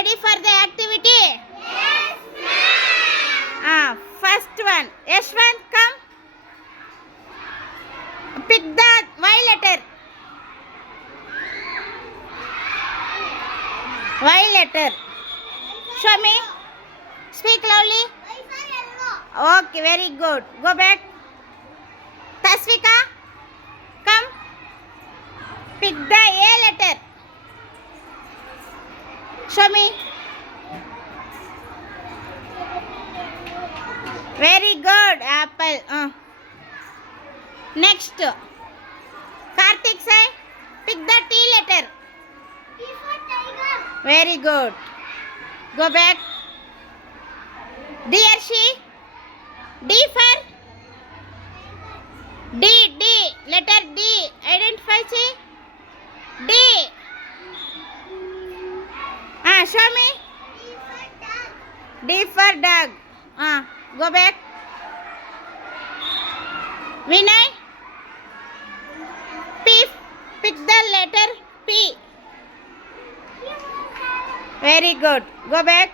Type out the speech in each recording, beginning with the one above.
ready for the activity? Yes, ma'am. First one. Yashwant, come. Pick the Y letter. Y letter. Show me. Speak loudly. Okay, very good. Go back. Tasvika, come. Pick the A letter. Show me. Very good. Apple. Next. Karthik, say. Pick the T letter. T for tiger. Very good. Go back. Dear she. D for D. Letter D. Identify, see. D. Show me. D for dog. Go back. Vinay. P. Pick the letter P. Very good. Go back.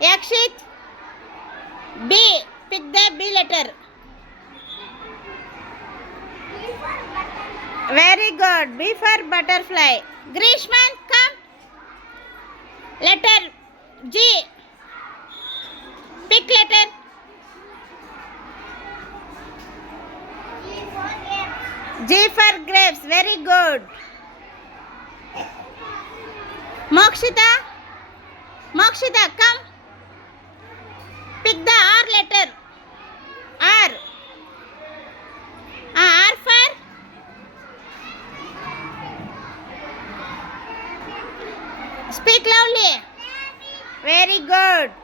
Yakshit. B. Pick the B letter. Very good. B for butterfly. Grishman, come. Letter G. Pick letter. G for grapes. Very good. Mokshita, come. Pick the R letter. R. R for speak loudly. Very good.